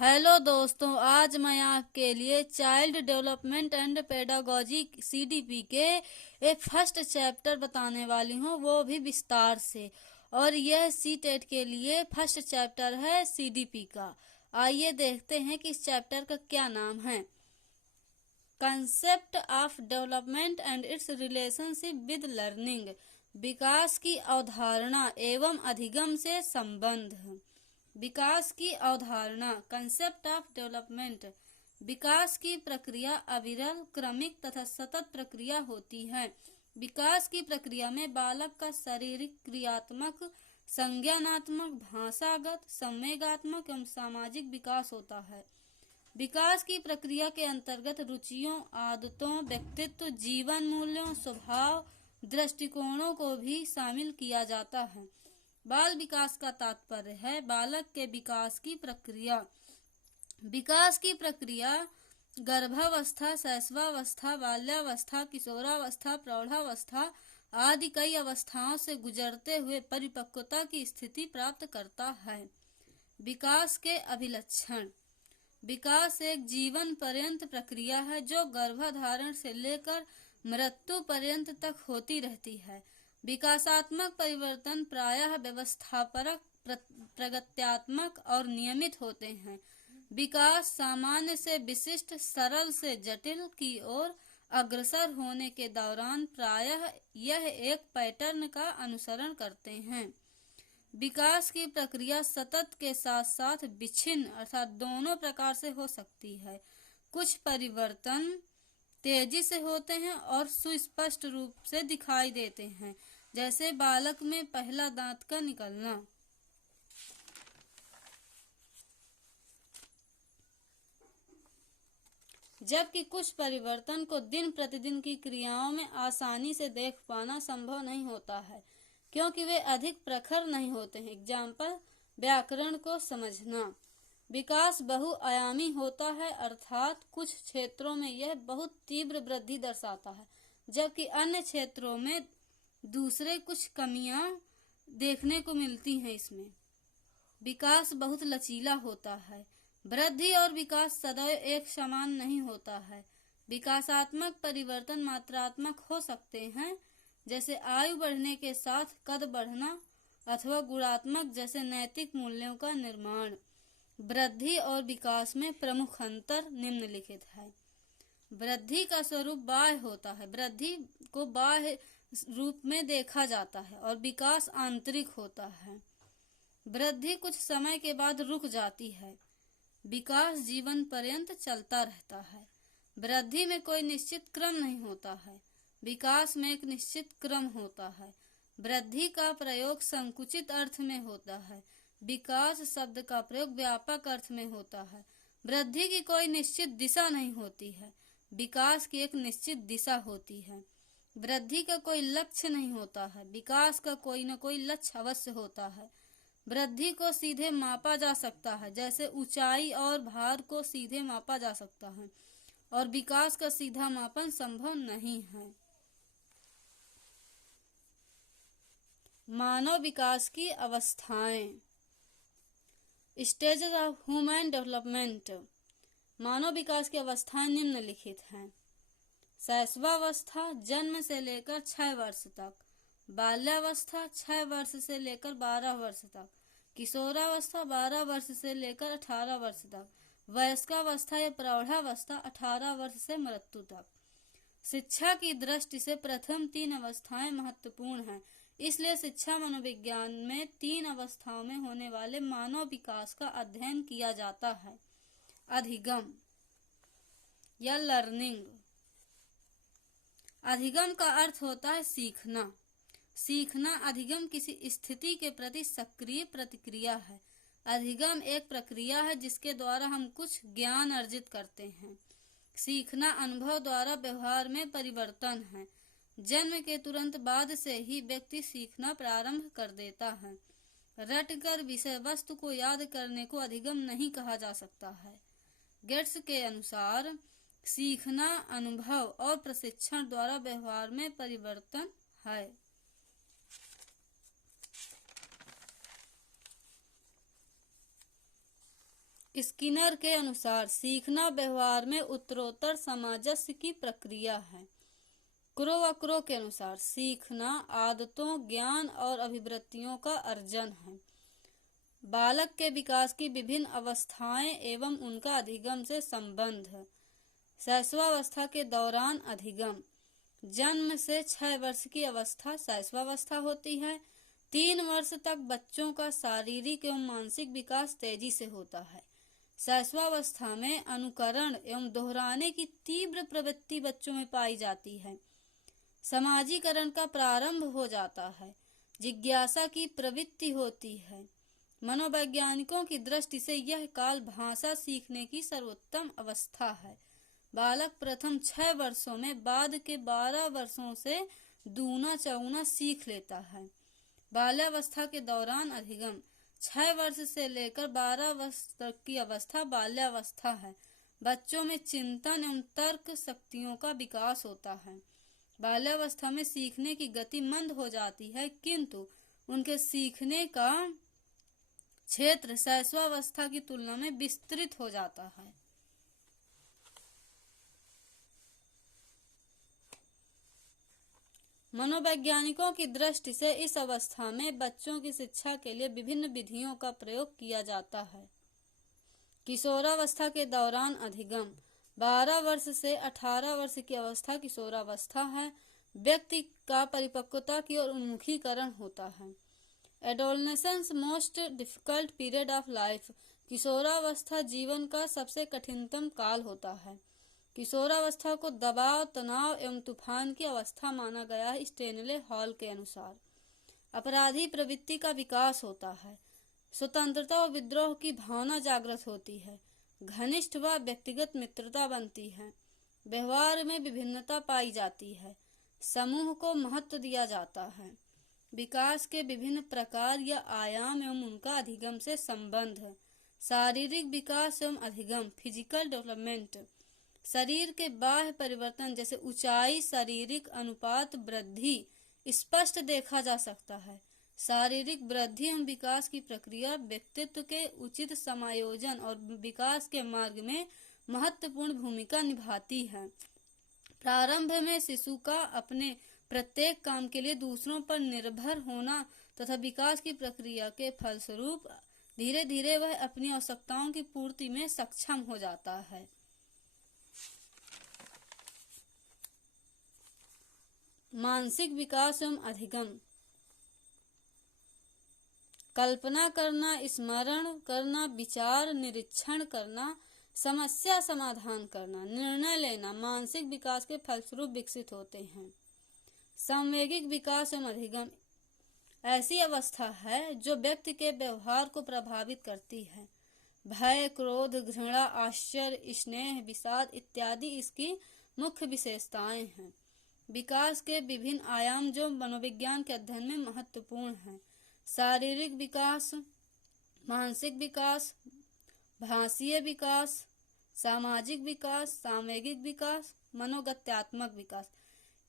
Hello दोस्तों, आज मैं आपके लिए child development and pedagogy CDP के एक फर्स्ट चैप्टर बताने वाली हूँ, वो भी विस्तार से। और यह सी टेट के लिए फर्स्ट चैप्टर है सीडीपी का। आइए देखते हैं कि इस चैप्टर का क्या नाम है। Concept of development and its relationship with learning. विकास की अवधारणा एवं अधिगम से संबंध। विकास की अवधारणा, कंसेप्ट ऑफ डेवलपमेंट। विकास की प्रक्रिया अविरल, क्रमिक तथा सतत प्रक्रिया होती है। विकास की प्रक्रिया में बालक का शारीरिक, क्रियात्मक, संज्ञानात्मक, भाषागत, संवेगात्मक एवं सामाजिक विकास होता है। विकास की प्रक्रिया के अंतर्गत रुचियों, आदतों, व्यक्तित्व, जीवन मूल्यों, स्वभाव, दृष्टिकोणों को भी शामिल किया जाता है। बाल विकास का तात्पर्य है बालक के विकास की प्रक्रिया। विकास की प्रक्रिया गर्भावस्था, शैशवावस्था, बाल्यावस्था, किशोरावस्था, प्रौढ़ावस्था आदि कई अवस्थाओं से गुजरते हुए परिपक्वता की स्थिति प्राप्त करता है। विकास के अभिलक्षण। विकास एक जीवन पर्यंत प्रक्रिया है जो गर्भधारण से लेकर मृत्यु पर्यंत तक होती रहती है। विकासात्मक परिवर्तन प्रायः व्यवस्थापरक, प्रगत्यात्मक और नियमित होते हैं। विकास सामान्य से विशिष्ट, सरल से जटिल की ओर अग्रसर होने के दौरान प्रायः यह एक पैटर्न का अनुसरण करते हैं। विकास की प्रक्रिया सतत के साथ साथ विच्छिन्न अर्थात दोनों प्रकार से हो सकती है। कुछ परिवर्तन तेजी से होते हैं और सुस्पष्ट रूप से दिखाई देते हैं, जैसे बालक में पहला दांत का निकलना। जबकि कुछ परिवर्तन को दिन प्रतिदिन की क्रियाओं में आसानी से देख पाना संभव नहीं होता है, क्योंकि वे अधिक प्रखर नहीं होते हैं। एग्जाम्पल, व्याकरण को समझना। विकास बहुआयामी होता है, अर्थात कुछ क्षेत्रों में यह बहुत तीव्र वृद्धि दर्शाता है, जबकि अन्य क्षेत्रों में दूसरे कुछ कमियां देखने को मिलती हैं। इसमें विकास बहुत लचीला होता है। वृद्धि और विकास सदैव एक समान नहीं होता है। विकासात्मक परिवर्तन मात्रात्मक हो सकते हैं, जैसे आयु बढ़ने के साथ कद बढ़ना, अथवा गुणात्मक जैसे नैतिक मूल्यों का निर्माण। वृद्धि और विकास में प्रमुख अंतर निम्नलिखित है। वृद्धि का स्वरूप बाह्य होता है, वृद्धि को बाह्य रूप में देखा जाता है, और विकास आंतरिक होता है। वृद्धि कुछ समय के बाद रुक जाती है, विकास जीवन पर्यंत चलता रहता है। वृद्धि में कोई निश्चित क्रम नहीं होता है, विकास में एक निश्चित क्रम होता है। वृद्धि का प्रयोग संकुचित अर्थ में होता है, विकास शब्द का प्रयोग व्यापक अर्थ में होता है। वृद्धि की कोई निश्चित दिशा नहीं होती है, विकास की एक निश्चित दिशा होती है। वृद्धि का कोई लक्ष्य नहीं होता है, विकास का कोई न कोई लक्ष्य अवश्य होता है। वृद्धि को सीधे मापा जा सकता है, जैसे ऊंचाई और भार को सीधे मापा जा सकता है, और विकास का सीधा मापन संभव नहीं है। मानव विकास की अवस्थाएं। Stages of human development. मानव विकास की अवस्थाएं निम्नलिखित हैं। शैशवावस्था जन्म से लेकर 6 वर्ष तक, बाल्यावस्था 6 वर्ष से लेकर 12 वर्ष तक, किशोरावस्था 12 वर्ष से लेकर 18 वर्ष तक, वयस्कावस्था या प्रौढ़ावस्था 18 वर्ष से मृत्यु तक। शिक्षा की दृष्टि से प्रथम 3 अवस्थाएं महत्वपूर्ण हैं, इसलिए शिक्षा मनोविज्ञान में 3 अवस्थाओं में होने वाले मानव विकास का अध्ययन किया जाता है। अधिगम या लर्निंग। अधिगम का अर्थ होता है सीखना। सीखना अधिगम किसी स्थिति के प्रति सक्रिय प्रतिक्रिया है। अधिगम एक प्रक्रिया है जिसके द्वारा हम कुछ ज्ञान अर्जित करते हैं। सीखना अनुभव द्वारा व्यवहार में परिवर्तन है। जन्म के तुरंत बाद से ही व्यक्ति सीखना प्रारंभ कर देता है। रटकर विषय वस्तु को याद करने को अधिगम नहीं कहा जा सकता है। गेट्स के अनुसार सीखना अनुभव और प्रशिक्षण द्वारा व्यवहार में परिवर्तन है। स्किनर के अनुसार सीखना व्यवहार में उत्तरोत्तर सामंजस्य की प्रक्रिया है। क्रो व क्रो के अनुसार सीखना आदतों, ज्ञान और अभिवृत्तियों का अर्जन है। बालक के विकास की विभिन्न अवस्थाएं एवं उनका अधिगम से संबंध है। शैशवावस्था के दौरान अधिगम। जन्म से 6 वर्ष की अवस्था शैशवावस्था होती है। 3 वर्ष तक बच्चों का शारीरिक एवं मानसिक विकास तेजी से होता है। शैशवावस्था में अनुकरण एवं दोहराने की तीव्र प्रवृत्ति बच्चों में पाई जाती है। समाजीकरण का प्रारंभ हो जाता है। जिज्ञासा की प्रवृत्ति होती है। मनोवैज्ञानिकों की दृष्टि से यह काल भाषा सीखने की सर्वोत्तम अवस्था है। बालक प्रथम 6 वर्षों में बाद के 12 वर्षों से दूना चौगुना सीख लेता है। बाल्यावस्था के दौरान अधिगम। 6 वर्ष से लेकर 12 वर्ष तक की अवस्था बाल्यावस्था है। बच्चों में चिंतन एवं तर्क शक्तियों का विकास होता है। बाल्यावस्था में सीखने की गति मंद हो जाती है, किंतु उनके सीखने का क्षेत्र शैशवावस्था की तुलना में विस्तृत हो जाता है। मनोवैज्ञानिकों की दृष्टि से इस अवस्था में बच्चों की शिक्षा के लिए विभिन्न विधियों का प्रयोग किया जाता है। किशोरावस्था के दौरान अधिगम। 12 वर्ष से 18 वर्ष की अवस्था किशोरावस्था है। व्यक्ति का परिपक्वता की ओर उन्मुखीकरण होता है। Adolescence most difficult period of life. किशोरावस्था जीवन का सबसे कठिनतम काल होता है। किशोरावस्था को दबाव, तनाव एवं तूफान की अवस्था माना गया है। स्टेनले हॉल के अनुसार अपराधी प्रवृत्ति का विकास होता है। स्वतंत्रता और विद्रोह की भावना जागृत होती है। घनिष्ठ व व्यक्तिगत मित्रता बनती है। व्यवहार में विभिन्नता पाई जाती है। समूह को महत्व दिया जाता है। विकास के विभिन्न प्रकार या आयाम एवं उनका अधिगम से संबंध है। शारीरिक विकास एवं अधिगम। Physical development. शरीर के बाह्य परिवर्तन जैसे ऊंचाई, शारीरिक अनुपात वृद्धि स्पष्ट देखा जा सकता है। शारीरिक वृद्धि एवं विकास की प्रक्रिया व्यक्तित्व के उचित समायोजन और विकास के मार्ग में महत्वपूर्ण भूमिका निभाती है। प्रारंभ में शिशु का अपने प्रत्येक काम के लिए दूसरों पर निर्भर होना तथा विकास की प्रक्रिया के फलस्वरूप धीरे धीरे वह अपनी आवश्यकताओं की पूर्ति में सक्षम हो जाता है। मानसिक विकास एवं अधिगम। कल्पना करना, स्मरण करना, विचार निरीक्षण करना, समस्या समाधान करना, निर्णय लेना मानसिक विकास के फलस्वरूप विकसित होते हैं। सांवेगिक विकास एवं अधिगम ऐसी अवस्था है जो व्यक्ति के व्यवहार को प्रभावित करती है। भय, क्रोध, घृणा, आश्चर्य, स्नेह, विषाद इत्यादि इसकी मुख्य विशेषताएं हैं। विकास के विभिन्न आयाम जो मनोविज्ञान के अध्ययन में महत्वपूर्ण हैं। शारीरिक विकास, मानसिक विकास, भाषीय विकास, सामाजिक विकास, सांवेगिक विकास, मनोगत्यात्मक विकास।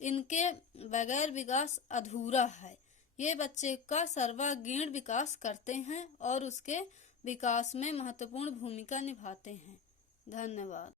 इनके बगैर विकास अधूरा है। ये बच्चे का सर्वांगीण विकास करते हैं और उसके विकास में महत्वपूर्ण भूमिका निभाते हैं। धन्यवाद।